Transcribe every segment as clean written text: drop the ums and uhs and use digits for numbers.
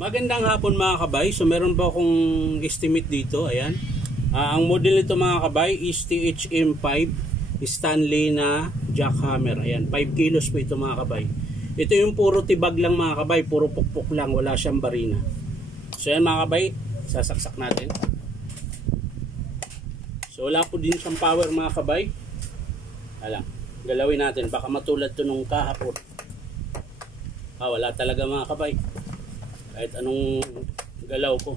Magandang hapon mga kabay. So meron pa akong estimate dito. Ayan. Ang model nito mga kabay is THM5 Stanley na jackhammer. Ayan. 5 kilos po ito mga kabay. Ito yung puro tibag lang mga kabay. Puro pukpuk lang. Wala siyang barina. So ayan mga kabay. Sasaksak natin. So wala po din siyang power mga kabay. Alam. Galawin natin. Baka matulad to nung kahapon. Wala talaga mga kabay. Kahit anong galaw ko.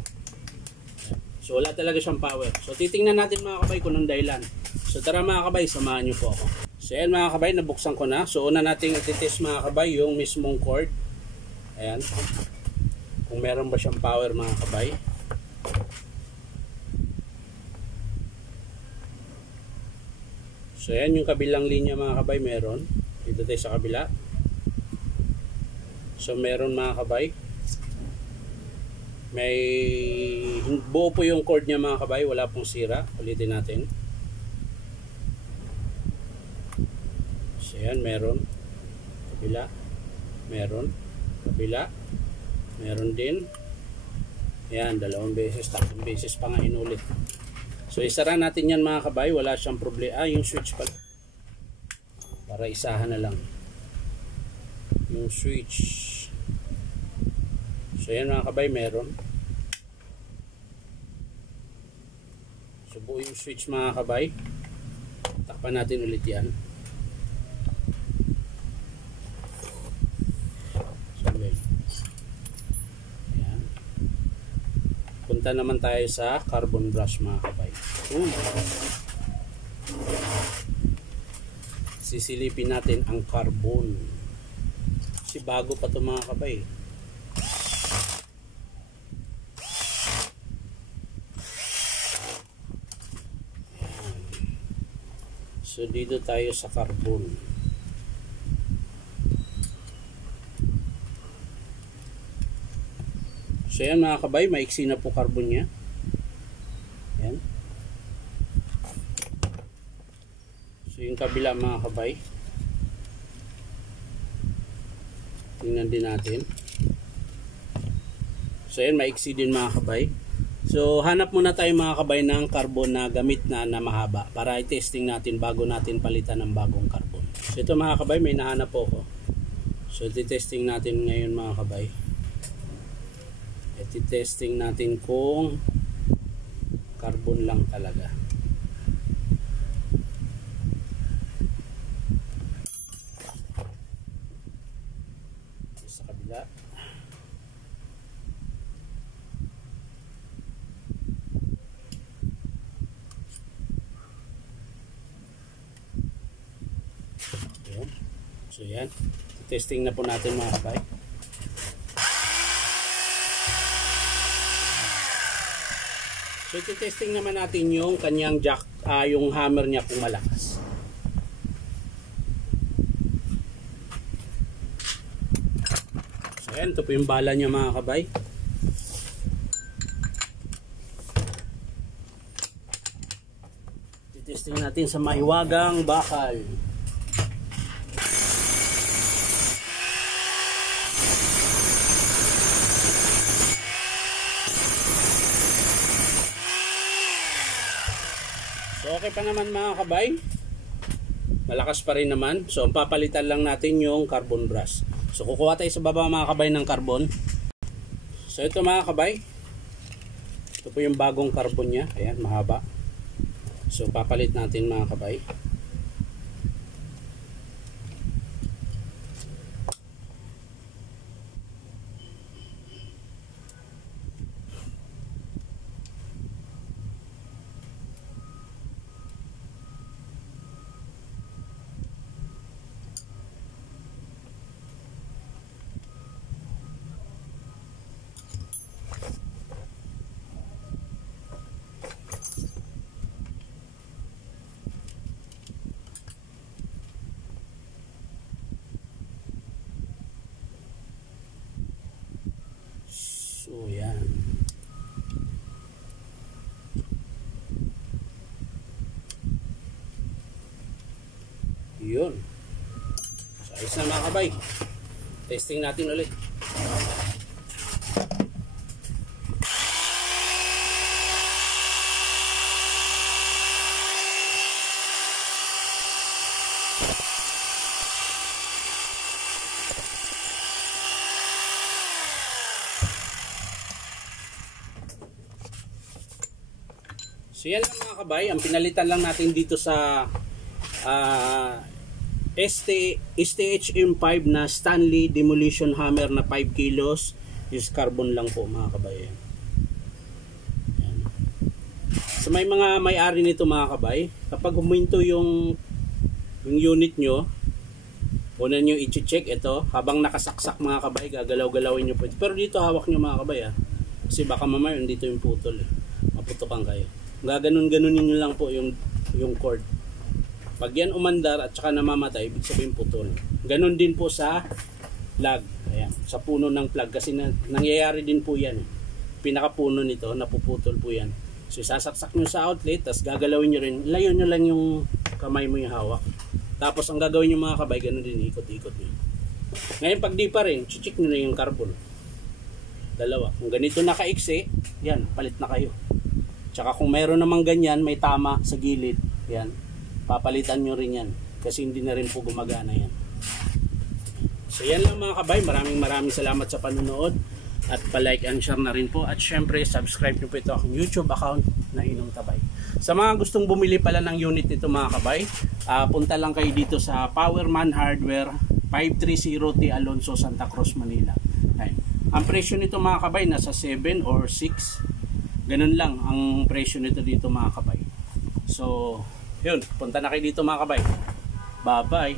So wala talaga siyang power. So titingnan natin mga kabay kung anong dahilan. So tara mga kabay, samahan nyo po ako. So ayan mga kabay, nabuksan ko na. So una nating ititest mga kabay yung mismong cord. Ayan. Kung meron ba siyang power mga kabay. So ayan yung kabilang linya mga kabay, meron. Dito tayo sa kabila. So meron mga kabay. May buo po yung cord niya mga kabay, wala pong sira. Ulitin natin. So yan, meron. Kabila. Meron. Kabila. Meron din. Yan, 2 beses, 3 beses pa nga inulit. So isara natin yan mga kabay, wala siyang problema. Yung switch pala. Para isahan na lang. Yung switch. So yan mga kabay, meron. So buo yung switch mga kabay. Takpan natin ulit yan. So yan. Punta naman tayo sa carbon brush mga kabay. Sisilipin natin ang carbon. Kasi bago pa ito mga kabay. So dito tayo sa carbon. So yan mga kabay, maiksi na po carbon niya. Yan. So yung kabila mga kabay. Tingnan din natin. So yan, maiksi din mga kabay. So hanap muna tayo mga kabay ng carbon na gamit na mahaba para i-testing natin bago natin palitan ng bagong carbon. So ito mga kabay, may nahanap po ako. So i-testing natin ngayon mga kabay. I-testing natin kung carbon lang talaga. Sa kabila. So yan, testing na po natin mga kabay. So iti-testing naman natin yung kanyang jack, yung hammer niya kung malakas. So yan, ito po yung bala niya mga kabay. Iti-testing natin sa mahiwagang bakal. So okay pa naman mga kabay. Malakas pa rin naman. So ang papalitan lang natin yung carbon brush. So kukuha tayo sa baba mga kabay ng carbon. So ito mga kabay. Ito po yung bagong carbon niya. Ayan, mahaba. So papalit natin mga kabay. So yan. Yun. So ayos na mga kabay. Testing natin ulit. So yan lang mga kabay, ang pinalitan lang natin dito sa STHM5 na Stanley Demolition Hammer na 5 kilos is carbon lang po mga kabay. Yan. So may mga may-ari nito mga kabay, kapag huminto yung unit nyo, una nyo i-check ito, habang nakasaksak mga kabay, gagalaw-galawin nyo po ito. Pero dito hawak nyo mga kabay kasi baka mamaya dito yung putol maputukan kayo. Gaganon-ganonin nyo lang po yung cord. Pag yan umandar at saka namamatay, ibig sabihin putol. Ganon din po sa plug. Ayan, sa puno ng plug. Kasi nangyayari din po yan. Pinakapuno nito, napuputol po yan. So sasaksak nyo sa outlet, tapos gagalawin nyo rin. Layo nyo lang yung kamay mo yung hawak. Tapos ang gagawin nyo mga kabay, ganon din, ikot-ikot nyo. Ngayon pag di pa rin, check nyo na yung carbon. Dalawa. Kung ganito nakaiksi, yan, palit na kayo. Tsaka kung mayroon namang ganyan, may tama sa gilid, yan, papalitan nyo rin yan. Kasi hindi na rin po gumagana yan. So yan lang mga kabay, maraming salamat sa panonood. At palike and share na rin po. At syempre, subscribe nyo po ito akong YouTube account na Inong Tabay. Sa mga gustong bumili pala ng unit nito mga kabay, punta lang kayo dito sa Powerman Hardware, 530T Alonso, Santa Cruz, Manila. Ayun. Ang presyo nito mga kabay, nasa 7 or 6. Ganun lang ang presyo nito dito mga kabay. So, yun, punta na kayo dito mga kabay. Bye-bye.